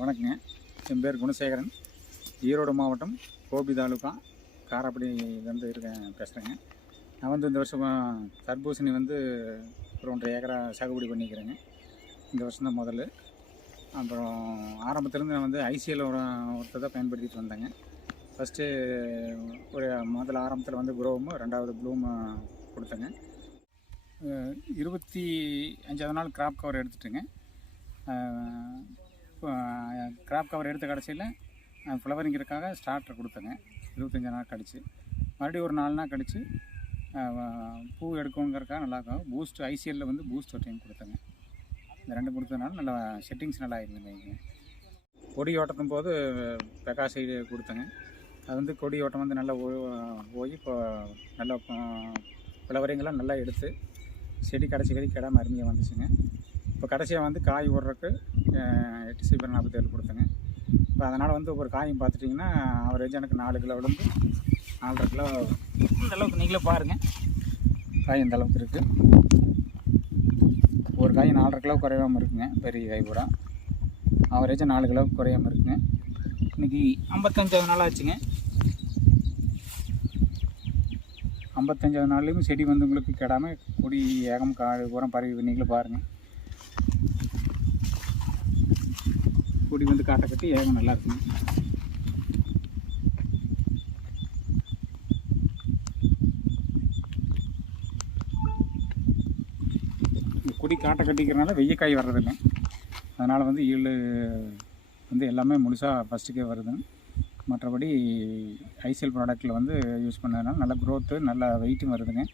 வணக்கங்க. என் பேர் குணசேகரன். ஈரோடு மாவட்டம் கோபி தாலுகா காராப்படியிலேருந்து பேசுகிறேங்க. நான் இந்த வருஷம் தர்பூசணி ஒரு 1.5 ஏக்கரா சாகுபடி பண்ணிக்கிறேங்க. இந்த வருஷம் தான் முதல்ல. அப்புறம் ஆரம்பத்துலேருந்து நான் ஐசிஎல் ஒருத்தர் தான் பயன்படுத்திட்டு வந்தேங்க. ஃபஸ்ட்டு முதல்ல ஆரம்பத்தில் குரோவும், ரெண்டாவது ப்ளூம் கொடுத்தேங்க. 25வது நாள் கிராப் கவர் எடுத்துட்டுங்க. கிராப் கவர் எடுத்த கடைசியில் ஃப்ளவரிங்கிறதுக்காக ஸ்டார்டர் கொடுத்தேங்க. 25 நாள் கழிச்சு மறுபடியும் ஒரு 4 நாள் கழித்து பூ எடுக்கணுங்கிறக்காக நல்லாயிருக்கும். பூஸ்ட் ஐசிஎல்லில் பூஸ்ட் ஒரு டைம் கொடுத்தேங்க. இந்த 2 கொடுத்ததுனால நல்லா செட்டிங்ஸ் நல்லா இருந்ததுங்க. கொடி ஓட்டத்தும் போது பெகாசைடு கொடுத்தேங்க. அது கொடி ஓட்டம் நல்லா போய் இப்போ நல்லா ஃப்ளவரிங்கெல்லாம் நல்லா எடுத்து செடி கடைசி வரைக்கும் கிடாமல் அருமையாக வந்துச்சுங்க. இப்போ கடைசியாக காய் விடுறதுக்கு 8 சைபர் 47 கொடுத்தேங்க. இப்போ அதனால் ஒரு காயும் பார்த்துட்டிங்கன்னா ஆவரேஜ் எனக்கு 4 கிலோவிலேருந்து 4.5 கிலோ இந்த அளவுக்கு நீங்களே பாருங்கள். காய் இந்த அளவுக்கு இருக்குது. ஒரு காய் 4.5 கிலோ குறையாமல் இருக்குங்க. பெரிய காய் பூரா ஆவரேஜாக 4 கிலோவுக்கு குறையாமல் இருக்குங்க. இன்றைக்கி 55வது நாள் ஆச்சுங்க. 55வது நாள்லேயும் செடி உங்களுக்கு கெடாமல் கொடி ஏகம் காடு பூரா பரவி நீங்களே பாருங்கள். கொடி காட்டை கட்டி ஏகம் நல்லா இருக்குங்க. கொடி காட்டை கட்டிக்கிறனால வெய்ய காய் வர்றதில்லை. அதனால் ஈல்டு எல்லாமே முழுசாக ஃபஸ்ட்டுக்கே வருதுங்க. மற்றபடி ஐசிஎல் ப்ராடக்டில் யூஸ் பண்ணதுனால நல்ல க்ரோத்து நல்ல வெயிட்டும் வருதுங்க.